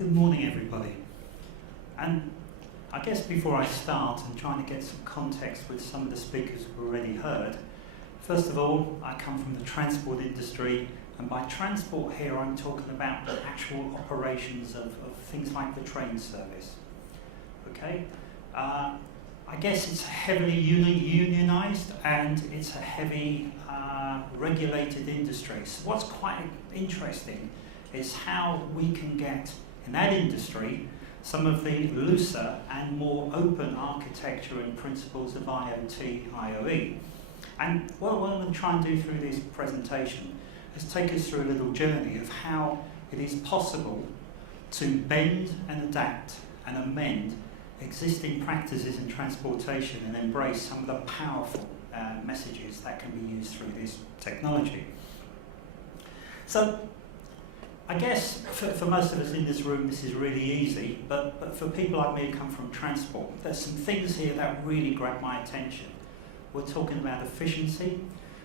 Good morning, everybody. And I guess before I start and trying to get some context with some of the speakers we've already heard, first of all, I come from the transport industry, and by transport here I'm talking about the actual operations of things like the train service. Okay? I guess it's heavily unionized and it's a heavy regulated industry. So what's quite interesting is how we can get in that industry some of the looser and more open architecture and principles of IoT, IoE. And what I'm going to try and do through this presentation is take us through a little journey of how it is possible to bend and adapt and amend existing practices in transportation and embrace some of the powerful messages that can be used through this technology. So I guess for most of us in this room this is really easy, but for people like me who come from transport, there's some things here that really grab my attention. We're talking about efficiency,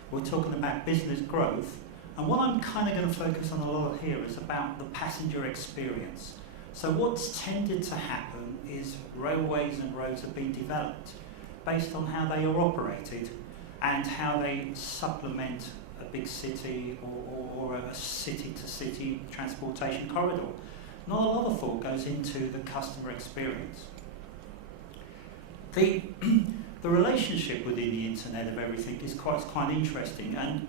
we're talking about business growth, and what I'm kind of going to focus on a lot here is about the passenger experience. So what's tended to happen is railways and roads have been developed based on how they are operated and how they supplement a big city or a city-to-city transportation corridor. Not a lot of thought goes into the customer experience. The relationship within the Internet of Everything is quite interesting, and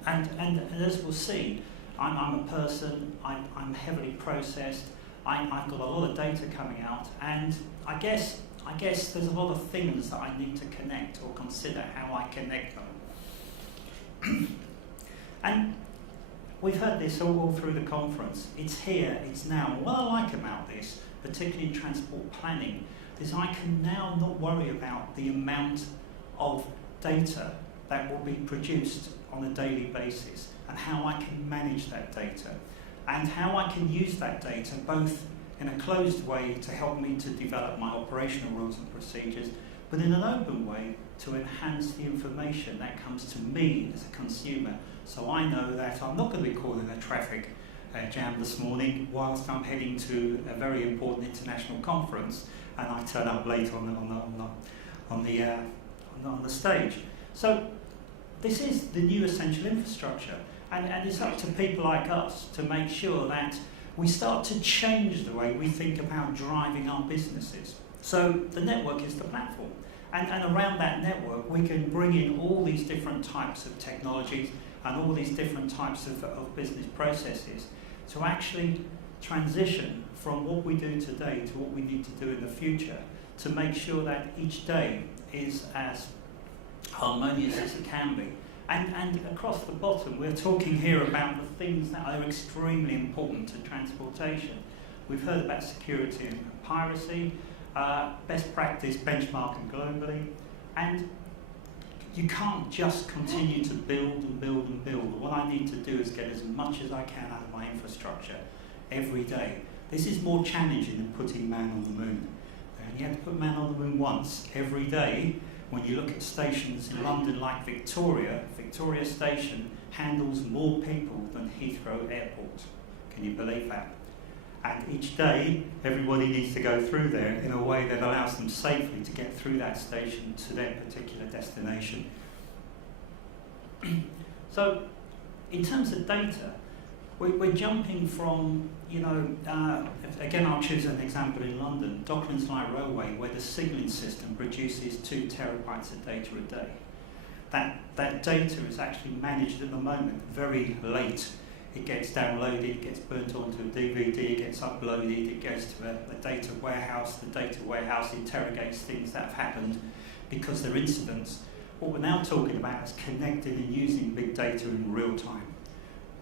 as we'll see, I'm a person, I'm heavily processed, I've got a lot of data coming out, and I guess there's a lot of things that I need to connect or consider how I connect them. And we've heard this all through the conference. It's here, it's now. What I like about this, particularly in transport planning, is I can now not worry about the amount of data that will be produced on a daily basis and how I can manage that data and how I can use that data both in a closed way to help me to develop my operational rules and procedures, but in an open way to enhance the information that comes to me as a consumer, so I know that I'm not going to be caught in a traffic jam this morning whilst I'm heading to a very important international conference and I turn up late on the stage. So this is the new essential infrastructure, and it's up to people like us to make sure that we start to change the way we think about driving our businesses. So the network is the platform, and around that network we can bring in all these different types of technologies and all these different types of business processes to actually transition from what we do today to what we need to do in the future to make sure that each day is as harmonious as it can be. And across the bottom, we're talking here about the things that are extremely important to transportation. We've heard about security and piracy, best practice benchmarking globally, and you can't just continue to build and build and build. What I need to do is get as much as I can out of my infrastructure every day. This is more challenging than putting man on the moon. And you have to put man on the moon once every day. When you look at stations in London like Victoria Station handles more people than Heathrow Airport. Can you believe that? And each day, everybody needs to go through there in a way that allows them safely to get through that station to their particular destination. So, in terms of data, we're jumping from, again I'll choose an example in London, Docklands Light Railway, where the signalling system produces 2 terabytes of data a day. That data is actually managed at the moment very late. It gets downloaded, it gets burnt onto a DVD, it gets uploaded, it goes to a data warehouse. The data warehouse interrogates things that have happened because they're incidents. What we're now talking about is connecting and using big data in real time.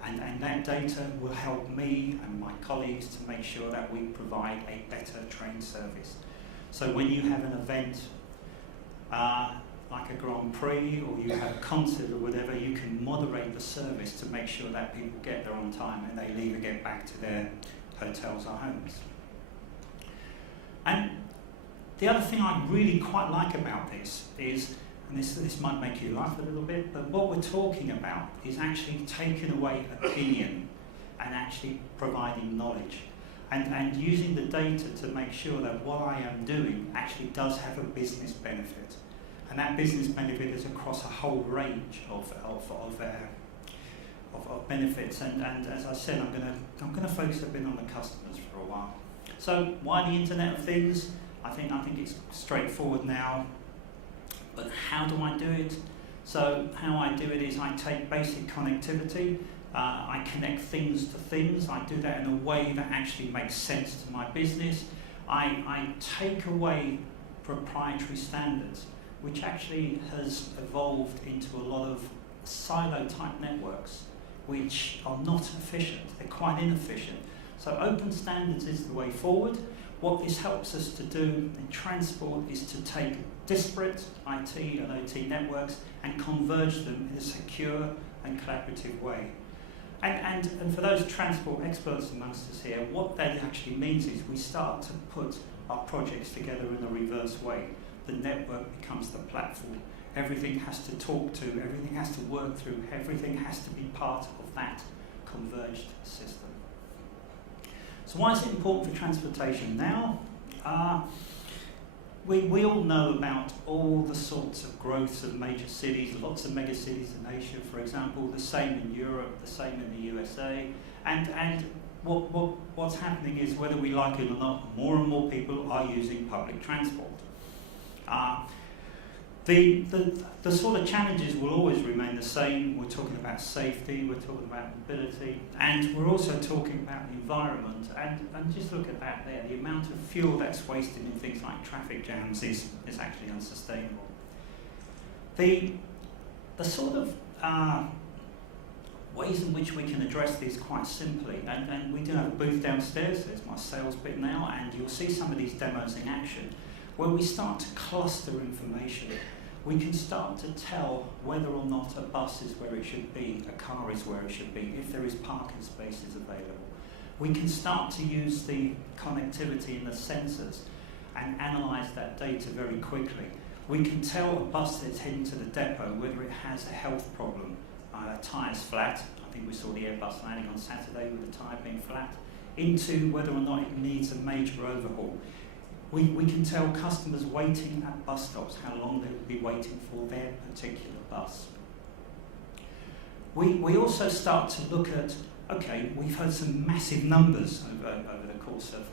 And that data will help me and my colleagues to make sure that we provide a better train service. So when you have an event like a Grand Prix or you have a concert or whatever, you can moderate the service to make sure that people get there on time and they leave and get back to their hotels or homes. And the other thing I really quite like about this is, and this might make you laugh a little bit, but what we're talking about is actually taking away opinion and actually providing knowledge. and using the data to make sure that what I am doing actually does have a business benefit. And that business benefit is across a whole range of benefits. And as I said, I'm going to focus a bit on the customers for a while. So why the Internet of Things? I think it's straightforward now. But how do I do it? So how I do it is I take basic connectivity, I connect things to things, I do that in a way that actually makes sense to my business. I take away proprietary standards, which actually has evolved into a lot of silo-type networks, which are not efficient, they're quite inefficient. So open standards is the way forward. What this helps us to do in transport is to take disparate IT and OT networks and converge them in a secure and collaborative way. And for those transport experts amongst us here, what that actually means is we start to put our projects together in a reverse way. The network becomes the platform. Everything has to talk to, everything has to work through, everything has to be part of that converged system. So why is it important for transportation now? We all know about all the sorts of growths of major cities, lots of mega cities in Asia, for example, the same in Europe, the same in the USA. And what's happening is, whether we like it or not, more and more people are using public transport. The sort of challenges will always remain the same. We're talking about safety, we're talking about mobility, and we're also talking about the environment. And just look at that there. The amount of fuel that's wasted in things like traffic jams is actually unsustainable. The sort of ways in which we can address these quite simply, and we do have a booth downstairs, there's my sales bit now, and you'll see some of these demos in action. When we start to cluster information, we can start to tell whether or not a bus is where it should be, a car is where it should be, if there is parking spaces available. We can start to use the connectivity and the sensors and analyse that data very quickly. We can tell a bus that's heading to the depot whether it has a health problem, a tyre's flat. I think we saw the Airbus landing on Saturday with the tyre being flat, into whether or not it needs a major overhaul. We can tell customers waiting at bus stops how long they will be waiting for their particular bus. We also start to look at, okay, we've heard some massive numbers over the course of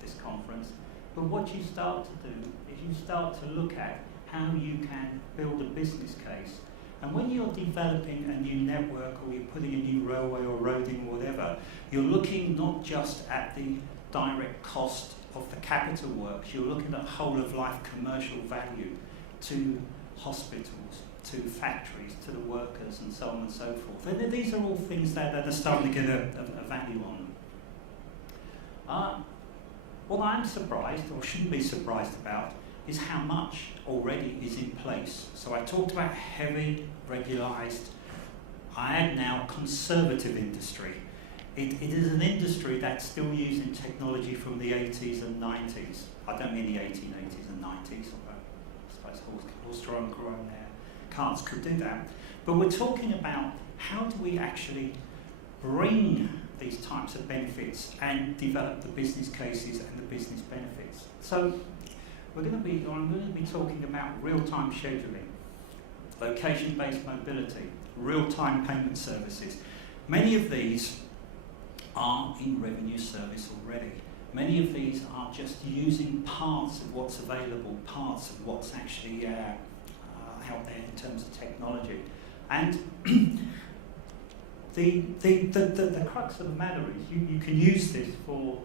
this conference, but what you start to do is you start to look at how you can build a business case. And when you're developing a new network, or you're putting a new railway or road in, or whatever, you're looking not just at the direct cost of the capital works, you're looking at whole of life commercial value to hospitals, to factories, to the workers, and so on and so forth. And these are all things that are starting to get a value on them. What I'm surprised, or shouldn't be surprised about, is how much already is in place. So I talked about heavy, regularised, I add now conservative industry. It is an industry that's still using technology from the 80s and 90s. I don't mean the 1880s and 90s, although I suppose horse-drawn and grown there. Carts could do that. But we're talking about how do we actually bring these types of benefits and develop the business cases and the business benefits. So I'm going to be talking about real-time scheduling, location-based mobility, real-time payment services. Many of these are in revenue service already. Many of these are just using parts of what's available, parts of what's actually out there in terms of technology. And the crux of the matter is you can use this for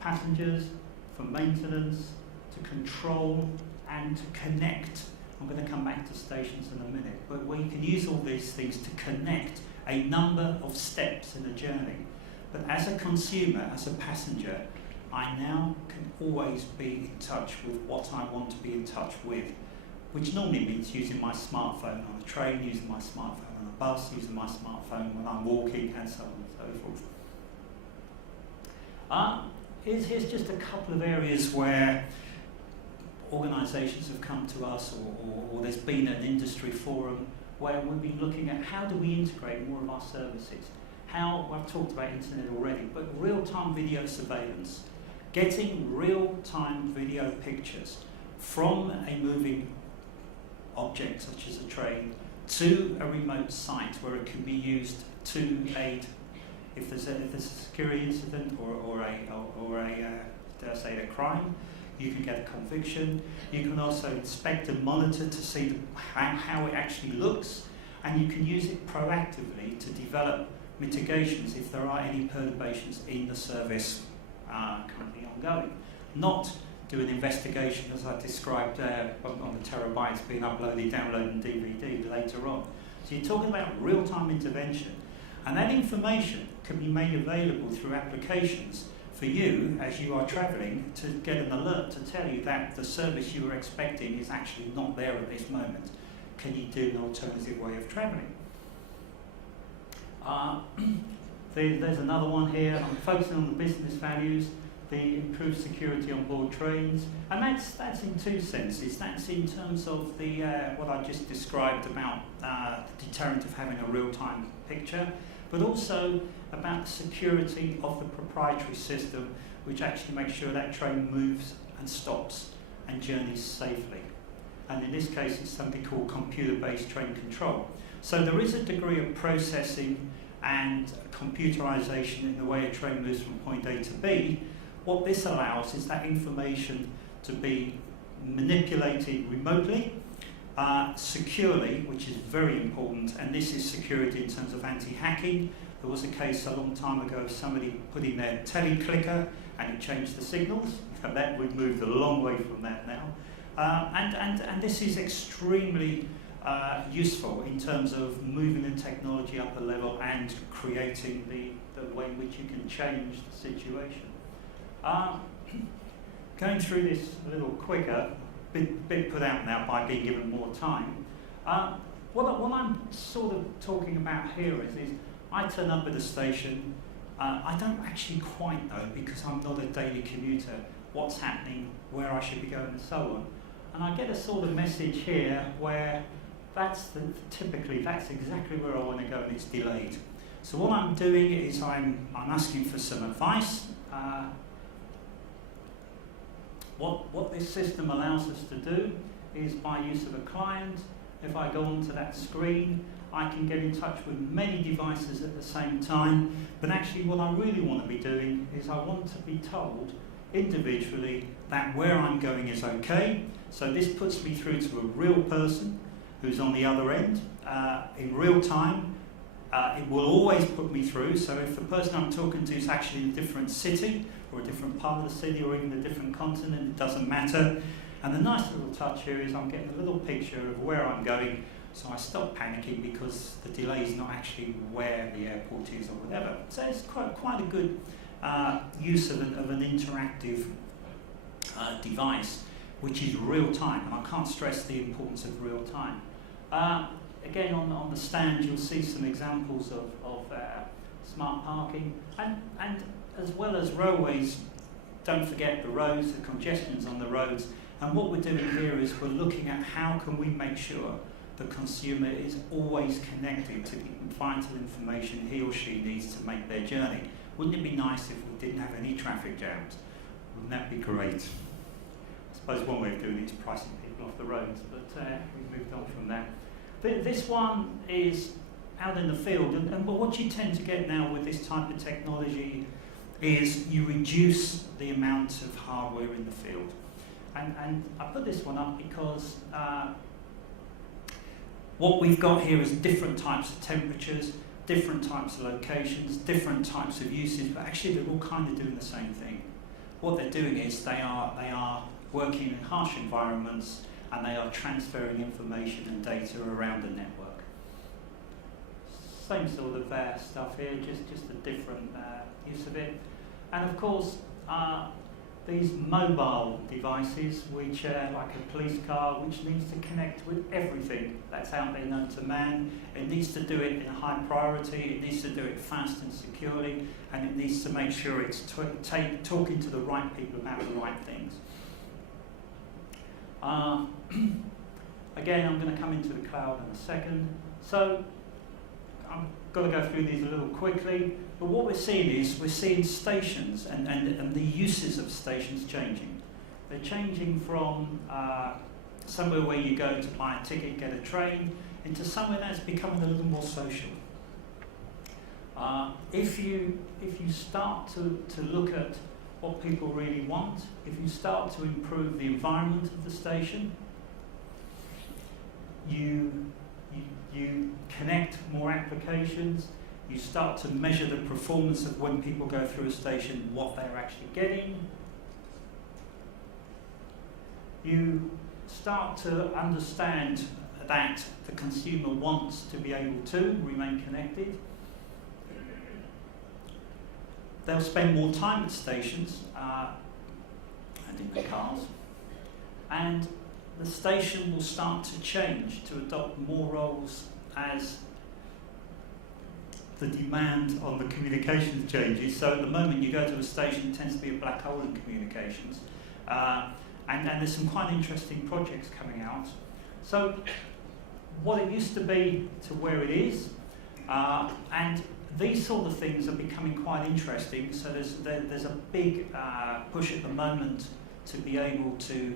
passengers, for maintenance, to control, and to connect. I'm going to come back to stations in a minute, but where you can use all these things to connect a number of steps in a journey. But as a consumer, as a passenger, I now can always be in touch with what I want to be in touch with, which normally means using my smartphone on a train, using my smartphone on a bus, using my smartphone when I'm walking, and so on and so forth. Here's just a couple of areas where organisations have come to us, or there's been an industry forum where we've been looking at how do we integrate more of our services. how, I've talked about internet already, but real-time video surveillance, getting real-time video pictures from a moving object such as a train to a remote site where it can be used to aid if there's a security incident or dare I say a crime. You can get a conviction. You can also inspect and monitor to see how it actually looks, and you can use it proactively to develop mitigations if there are any perturbations in the service currently ongoing. Not do an investigation as I described on the terabytes being uploaded, downloaded and DVD later on. So you're talking about real-time intervention, and that information can be made available through applications for you as you are travelling to get an alert to tell you that the service you were expecting is actually not there at this moment. Can you do an alternative way of travelling? There's another one here. I'm focusing on the business values, the improved security on board trains, and that's in two senses. That's in terms of the what I just described about the deterrent of having a real-time picture, but also about the security of the proprietary system, which actually makes sure that train moves and stops and journeys safely. And in this case, it's something called computer-based train control. So there is a degree of processing and computerization in the way a train moves from point A to B. What this allows is that information to be manipulated remotely, securely, which is very important, and this is security in terms of anti-hacking. There was a case a long time ago of somebody putting their tele-clicker and it changed the signals. That we've moved a long way from that now. And this is extremely useful in terms of moving the technology up a level and creating the way in which you can change the situation. Going through this a little quicker, bit put out now by being given more time. What I'm sort of talking about here is I turn up at a station. I don't actually quite know, because I'm not a daily commuter, what's happening, where I should be going and so on. And I get a sort of message here where typically that's exactly where I want to go and it's delayed. So what I'm doing is I'm asking for some advice. What this system allows us to do is, by use of a client, if I go onto that screen, I can get in touch with many devices at the same time. But actually what I really want to be doing is I want to be told individually that where I'm going is okay. So this puts me through to a real person who's on the other end in real time. It will always put me through. So if the person I'm talking to is actually in a different city or a different part of the city or even a different continent, it doesn't matter. And the nice little touch here is I'm getting a little picture of where I'm going, so I stop panicking because the delay is not actually where the airport is or whatever. So it's quite a good use of an interactive device, which is real time, and I can't stress the importance of real time. Again, on the stand, you'll see some examples of smart parking, and as well as railways, don't forget the roads, the congestions on the roads. And what we're doing here is we're looking at how can we make sure the consumer is always connected to the vital information he or she needs to make their journey. Wouldn't it be nice if we didn't have any traffic jams? Wouldn't that be great? I suppose one way of doing it is pricing people off the roads, but we've moved on from that. This one is out in the field, and what you tend to get now with this type of technology is you reduce the amount of hardware in the field. And I put this one up because what we've got here is different types of temperatures, different types of locations, different types of uses, but actually they're all kind of doing the same thing. What they're doing is they are working in harsh environments, and they are transferring information and data around the network. Same sort of stuff here, just a different use of it. And of course, these mobile devices, which are like a police car, which needs to connect with everything that's out there known to man. It needs to do it in a high priority, it needs to do it fast and securely, and it needs to make sure it's talking to the right people about the right things. Again, I'm going to come into the cloud in a second. So I'm got to go through these a little quickly, but what we're seeing stations and the uses of stations changing. They're changing from somewhere where you go to buy a ticket, get a train, into somewhere that's becoming a little more social. If you start to look at what people really want, if you start to improve the environment of the station, you connect more applications, you start to measure the performance of when people go through a station, what they're actually getting. You start to understand that the consumer wants to be able to remain connected. They'll spend more time at stations and in their cars. And the station will start to change, to adopt more roles as the demand on the communications changes. So at the moment you go to a station, it tends to be a black hole in communications. And there's some quite interesting projects coming out. So what it used to be to where it is, and these sort of things are becoming quite interesting. So there's a big push at the moment to be able to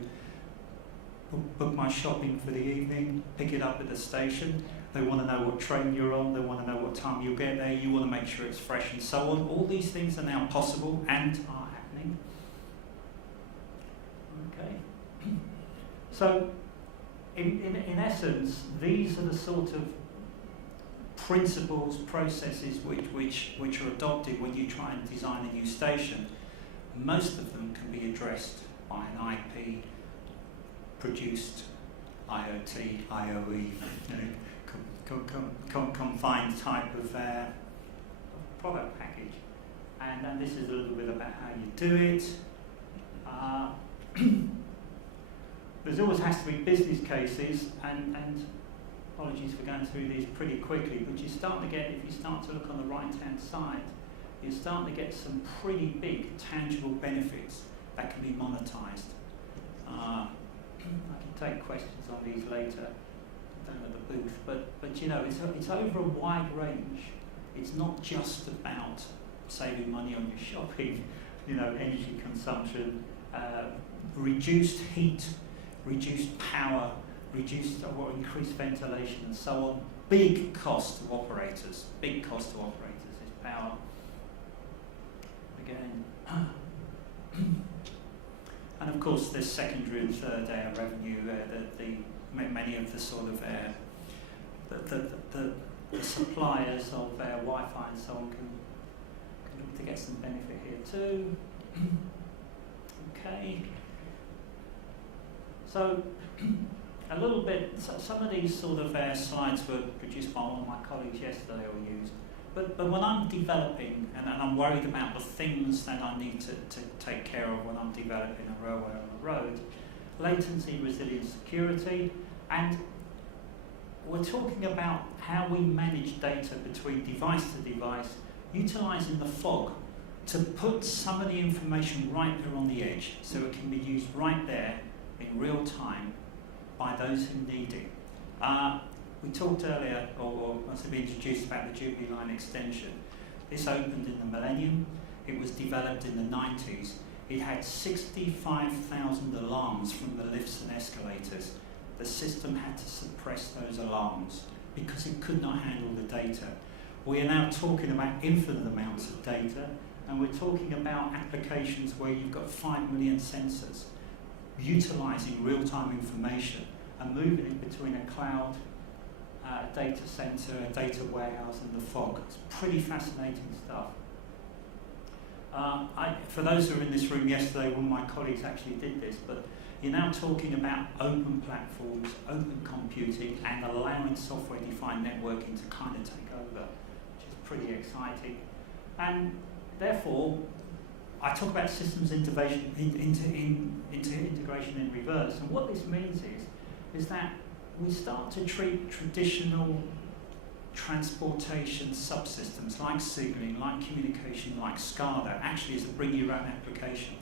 book my shopping for the evening, pick it up at the station. They want to know what train you're on, they want to know what time you'll get there, you want to make sure it's fresh and so on. All these things are now possible and are happening. Okay. So in essence, these are the sort of principles, processes which are adopted when you try and design a new station. Most of them can be addressed by an IP produced IoT, IoE, confined type of product package. And this is a little bit about how you do it. There always has to be business cases, and apologies for going through these pretty quickly, but if you start to look on the right-hand side, you're starting to get some pretty big tangible benefits that can be monetized. I can take questions on these later down at the booth, but you know, it's over a wide range. It's not just about saving money on your shopping, you know, energy consumption, reduced heat, reduced power, reduced or increased ventilation and so on. Big cost to operators. Big cost to operators is power. Again. And of course there's secondary and third revenue, many of the sort of the suppliers of Wi-Fi and so on can look to get some benefit here too. Okay. So a little bit, some of these sort of slides were produced by one of my colleagues yesterday or used. But when I'm developing, and I'm worried about the things that I need to take care of when I'm developing a railway on a road, latency, resilience, security, and we're talking about how we manage data between device to device, utilising the fog to put some of the information right there on the edge so it can be used right there in real time by those who need it. We talked earlier, or must have been introduced, about the Jubilee Line extension. This opened in the millennium. It was developed in the 90s. It had 65,000 alarms from the lifts and escalators. The system had to suppress those alarms because it could not handle the data. We are now talking about infinite amounts of data, and we're talking about applications where you've got 5 million sensors utilising real-time information and moving it between a cloud, data center, a data warehouse, and the fog. It's pretty fascinating stuff. For those who were in this room yesterday, one of my colleagues actually did this, but you're now talking about open platforms, open computing, and allowing software-defined networking to kind of take over, which is pretty exciting. And therefore, I talk about systems integration in reverse, and what this means is that we start to treat traditional transportation subsystems like signaling, like communication, like SCADA, actually as a bring your own application.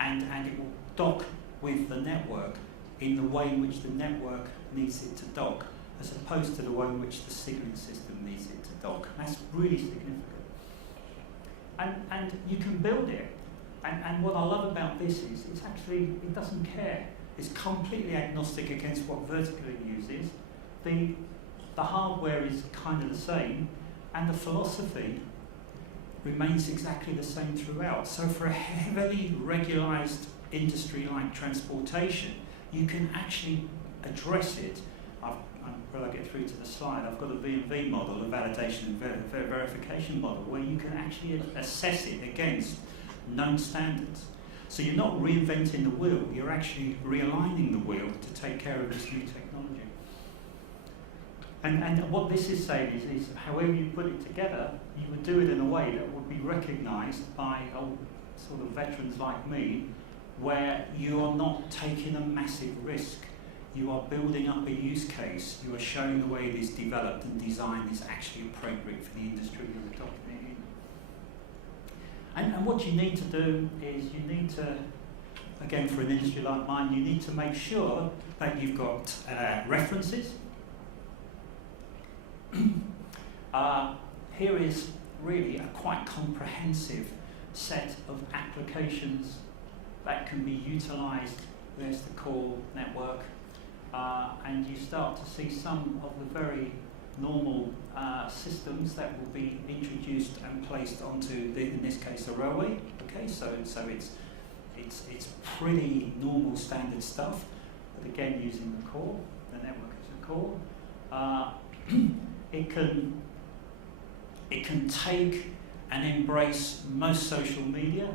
And it will dock with the network in the way in which the network needs it to dock. as opposed to the way in which the signalling system needs it to dock. And that's really significant. And you can build it. And what I love about this is it's actually, it doesn't care. It's completely agnostic against what vertical it uses. The hardware is kind of the same, and the philosophy remains exactly the same throughout. So for a heavily regularized industry like transportation, you can actually address it. Will I get through to the slide? I've got a V&V model, a validation and verification model, where you can actually assess it against known standards. So you're not reinventing the wheel, you're actually realigning the wheel to take care of this new technology. And what this is saying is however you put it together, you would do it in a way that would be recognised by old sort of veterans like me, where you are not taking a massive risk. You are building up a use case, you are showing the way it is developed and designed is actually appropriate for the industry you're adopting it in. And what you need to do is you need to, again for an industry like mine, you need to make sure that you've got references. Here is really a quite comprehensive set of applications that can be utilised. There's the core network, and you start to see some of the very normal systems that will be introduced and placed onto, in this case, a railway. Okay, so it's pretty normal standard stuff, but again using the core, the network as a core. It can take and embrace most social media.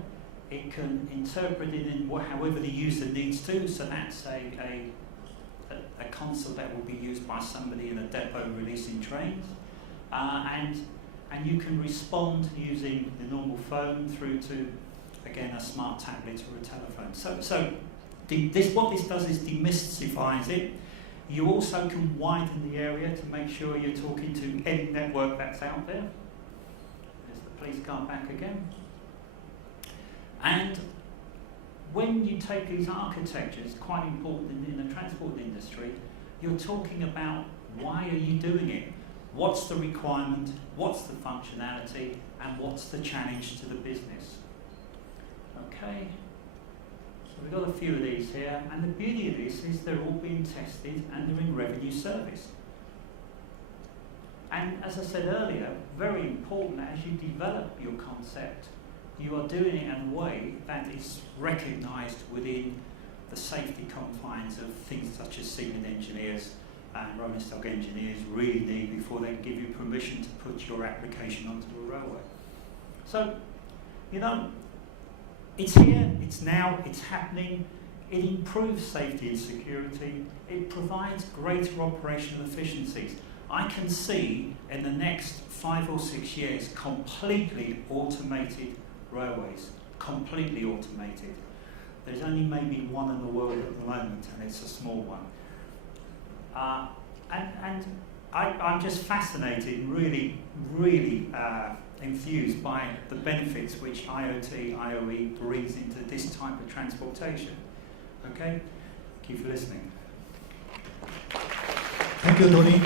It can interpret it in however the user needs to. So that's a console that will be used by somebody in a depot releasing trains, and you can respond using the normal phone through to, again, a smart tablet or a telephone. So what this does is demystifies it. You also can widen the area to make sure you're talking to any network that's out there. There's the police car back again. And when you take these architectures, quite important in the transport industry, you're talking about why are you doing it? What's the requirement? What's the functionality? And what's the challenge to the business? Okay. So we've got a few of these here, and the beauty of this is they're all being tested and they're in revenue service. And as I said earlier, very important as you develop your concept, you are doing it in a way that is recognised within the safety confines of things such as signalling engineers and rolling stock engineers really need before they give you permission to put your application onto a railway. So, it's here, it's now, it's happening. It improves safety and security. It provides greater operational efficiencies. I can see in the next 5 or 6 years completely automated railways, completely automated. There's only maybe one in the world at the moment, and it's a small one. And I'm just fascinated, really enthused by the benefits which IoT, IoE brings into this type of transportation. Okay? Thank you for listening. Thank you, Tony.